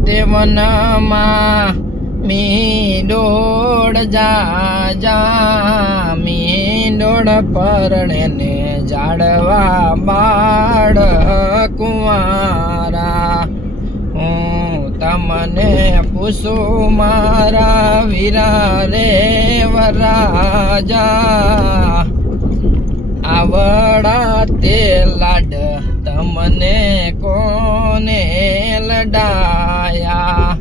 દેવનમાં મી દોડ જા જા મી દોડ પરણે ને જાડવા બાળ કુંવારા હું તમને પૂછું મારા વીરા રે વરાજા આવડા તે લાડ તમને કોણ કોને લડાયા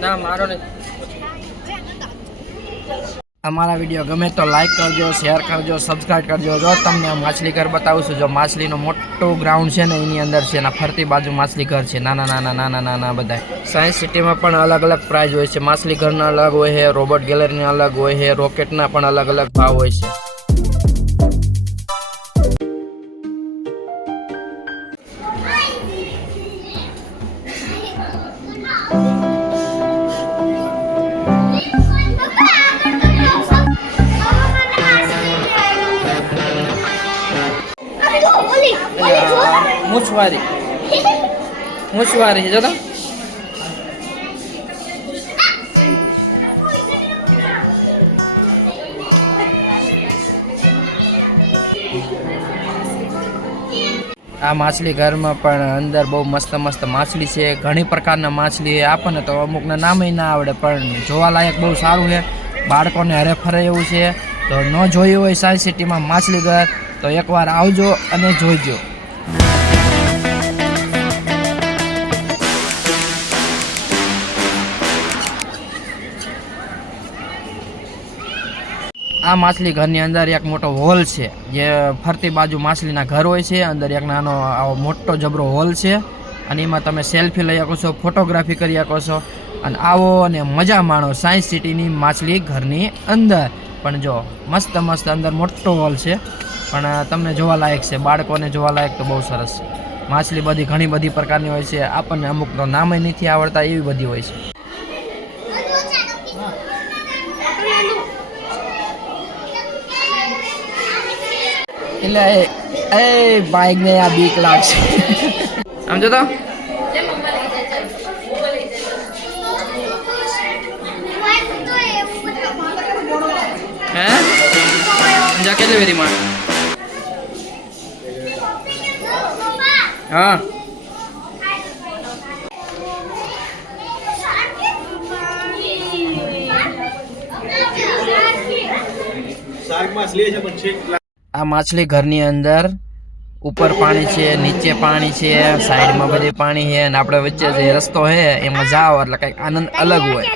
ના મારો ને અમારા વીડિયો ગમે તો લાઈક કરજો શેર કરજો સબસ્ક્રાઇબ કરજો. જો તમને માછલી ઘર બતાવું છું, જો માછલીનો મોટો ગ્રાઉન્ડ છે ને, એની અંદર છે એના ફરતી બાજુ માછલી ઘર છે. નાના નાના નાના નાના બધા. સાયન્સ સિટીમાં પણ અલગ અલગ પ્રાઇઝ હોય છે. માછલી ઘરના અલગ હોય છે રોબોટ ગેલેરીના અલગ હોય છે રોકેટના પણ અલગ અલગ ભાવ હોય છે. મૂછવારી મુછવારી જો તો આ માછલી ઘરમાં પણ અંદર બહુ મસ્ત મસ્ત માછલી છે ઘણી પ્રકારના માછલી આપણને તો અમુકના નામે ના આવડે પણ જોવાલાયક બહુ સારું છે બાળકોને હરે ફરે એવું છે તો ન જોયું હોય સાયન્સ સિટીમાં માછલી ઘર તો એકવાર આવજો અને જોઈજો આ માછલી ઘરની અંદર એક મોટો હોલ છે, જે ફરતી બાજુ માછલીના ઘર હોય છે, અંદર એક નાનો આવો મોટો જબરો હોલ છે, અને એમાં તમે સેલ્ફી લઈ શકો છો, ફોટોગ્રાફી કરી શકો છો, અને આવો અને મજા માણો સાયન્સ સિટીની માછલી ઘરની અંદર. પણ જો, મસ્ત મસ્ત અંદર મોટો હોલ છે, પણ તમને જોવાલાયક છે, બાળકોને જોવાલાયક તો બહુ સરસ છે. માછલી બધી ઘણી બધી પ્રકારની હોય છે, આપણને અમુક તો નામે નથી આવડતા એવી બધી હોય છે. એટલે એ બાઈક ને આ બીક લાગશે. સમજો તો? હે? સમજા કેટલી વેરી માં હા. શાર્ક છે પણ છેક આ માછલી ઘરની અંદર ઉપર પાણી છે, નીચે પાણી છે, સાઈડમાં બધી પાણી છે અને આપણે વચ્ચે જે રસ્તો છે, એમાં જાઓ એટલે કંઈક આનંદ અલગ હોય.